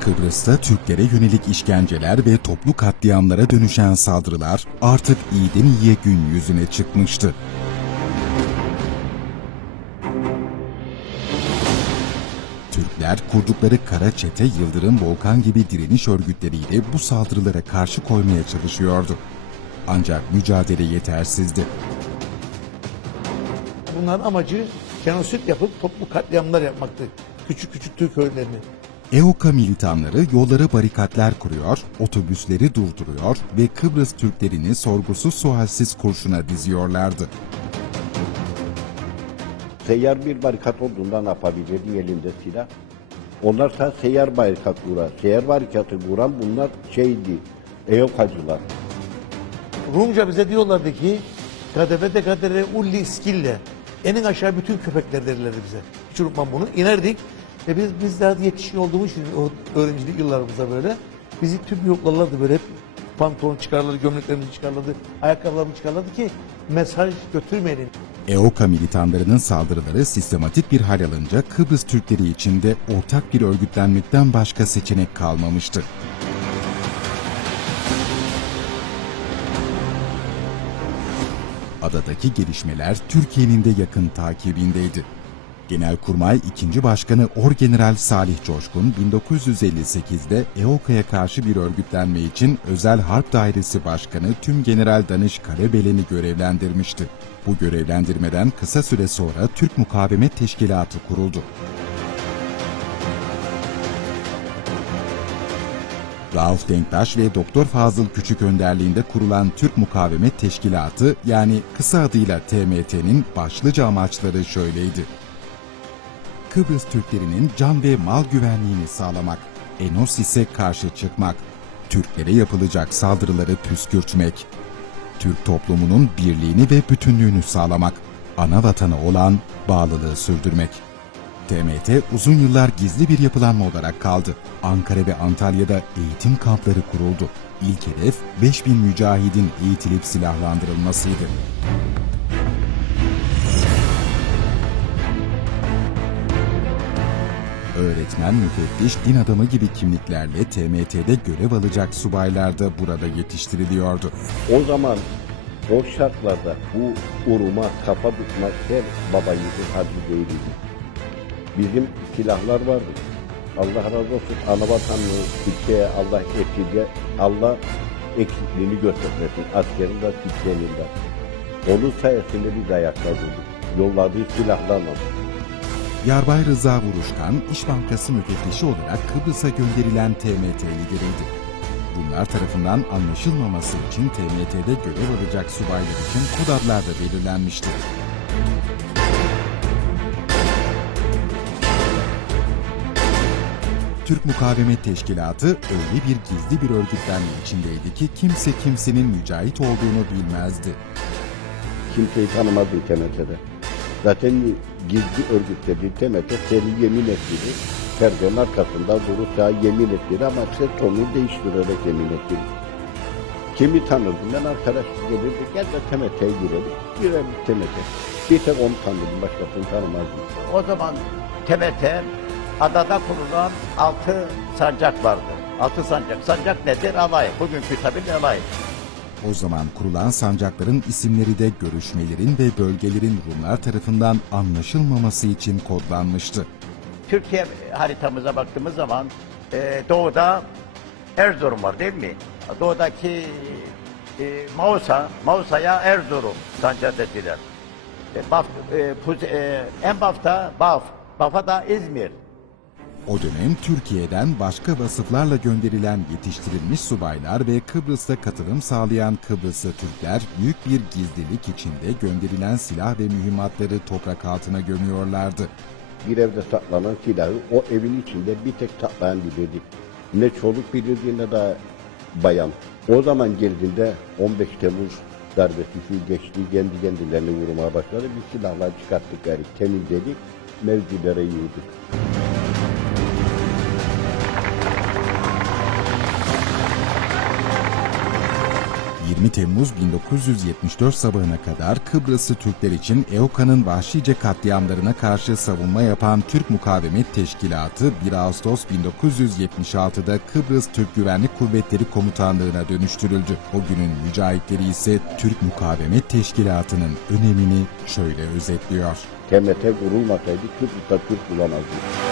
Kıbrıs'ta Türklere yönelik işkenceler ve toplu katliamlara dönüşen saldırılar artık iyiden iyiye gün yüzüne çıkmıştı. Türkler kurdukları kara çete Yıldırım Volkan gibi direniş örgütleriyle bu saldırılara karşı koymaya çalışıyordu. Ancak mücadele yetersizdi. Bunların amacı genosit yapıp toplu katliamlar yapmaktı. Küçük küçük Türk köylerini. EOKA militanları yollara barikatlar kuruyor, otobüsleri durduruyor ve Kıbrıs Türklerini sorgusuz sualsiz kurşuna diziyorlardı. Seyyar bir barikat olduğunda ne yapabilirdin elinde silah? Onlar sana seyyar barikat kuran, seyyar barikatı kuran bunlar şeydi, EOKacılar. Rumca bize diyorlardı ki kadeve de kadere ulli iskille. En aşağı bütün köpekler derlerdi bize. Hiç unutmam bunu. İnerdik ve biz, biz daha yetişkin olduğumuz için o öğrencilik yıllarımızda böyle bizi tüm yoklarlardı böyle hep pantolon çıkarlardı, gömleklerimizi çıkarlardı, ayakkabılarımızı çıkarlardı ki mesaj götürmeyelim. EOKA militanlarının saldırıları sistematik bir hal alınca Kıbrıs Türkleri için de ortak bir örgütlenmekten başka seçenek kalmamıştı. Adadaki gelişmeler Türkiye'nin de yakın takibindeydi. Genelkurmay 2. Başkanı Orgeneral Salih Coşkun 1958'de EOKA'ya karşı bir örgütlenme için Özel Harp Dairesi Başkanı Tüm General Danış Karabelen'i görevlendirmişti. Bu görevlendirmeden kısa süre sonra Türk Mukavemet Teşkilatı kuruldu. Rauf Denktaş ve Doktor Fazıl Küçük önderliğinde kurulan Türk Mukavemet Teşkilatı yani kısa adıyla TMT'nin başlıca amaçları şöyleydi. Kıbrıs Türklerinin can ve mal güvenliğini sağlamak, Enosis'e karşı çıkmak, Türklere yapılacak saldırıları püskürtmek, Türk toplumunun birliğini ve bütünlüğünü sağlamak, ana vatana olan bağlılığı sürdürmek. TMT uzun yıllar gizli bir yapılanma olarak kaldı. Ankara ve Antalya'da eğitim kampları kuruldu. İlk hedef 5000 mücahidin eğitilip silahlandırılmasıydı. Öğretmen, müfettiş, din adamı gibi kimliklerle TMT'de görev alacak subaylar da burada yetiştiriliyordu. O zaman o şartlarda bu uruma kafa tutmak her baba yiğidin haddi değildi. Bizim silahlar vardı. Allah razı olsun ana vatanını ülkeye Allah esirge, Allah eksikliğini göstermesin askerin de Türkiye'nin de. Onun sayesinde biz ayakta durduk. Yolladığı silahlarla. Yarbay Rıza Vuruşkan, İş Bankası müfettişi olarak Kıbrıs'a gönderilen TMT lideriydi. Bunlar tarafından anlaşılmaması için TMT'de görev alacak subaylar için kod da belirlenmişti. Türk Mukavemet Teşkilatı öyle bir gizli bir örgütlenme içindeydi ki kimse kimsenin mücahit olduğunu bilmezdi. Kimseyi tanımadı TMT'de. Zaten gizli örgütlediği TMT seni yemin ettiydi. Perdenin arkasında durup daha yemin ettiydi ama ses tonunu değiştirerek yemin ettiydi. Kimi tanırdım ben arkadaş gelirdi gel de TMT'ye girelim. Girelim TMT. Bir tek onu tanıdım başkasını tanımazdım. O zaman TBT adada kurulan altı sancak vardı. Altı sancak. Sancak nedir? Alay. Bugünkü tabii alay. O zaman kurulan sancakların isimleri de görüşmelerin ve bölgelerin Rumlar tarafından anlaşılmaması için kodlanmıştı. Türkiye haritamıza baktığımız zaman e, doğuda Erzurum var değil mi? Doğudaki e, Mausa, Mausa'ya Erzurum sancağı dediler. E, Baf, e, Puz- e, en bafta Baf, Baf'a da İzmir. O dönem Türkiye'den başka vasıflarla gönderilen yetiştirilmiş subaylar ve Kıbrıs'ta katılım sağlayan Kıbrıslı Türkler büyük bir gizlilik içinde gönderilen silah ve mühimmatları toprak altına gömüyorlardı. Bir evde saklanan silahı o evin içinde bir tek saklayan bilirdi. Ne çoluk bilirdi ne de bayan. O zaman geldiğinde 15 Temmuz darbesi şu geçti kendi kendilerini vurmaya başladı. Biz silahlar çıkarttık gari temizledik mevzilere yürüdük. 20 Temmuz 1974 sabahına kadar Kıbrıslı Türkler için EOKA'nın vahşice katliamlarına karşı savunma yapan Türk Mukavemet Teşkilatı 1 Ağustos 1976'da Kıbrıs Türk Güvenlik Kuvvetleri Komutanlığı'na dönüştürüldü. O günün mücahitleri ise Türk Mukavemet Teşkilatı'nın önemini şöyle özetliyor. TMT kurulmasaydı Kıbrıs'ta Türk bulamazdık.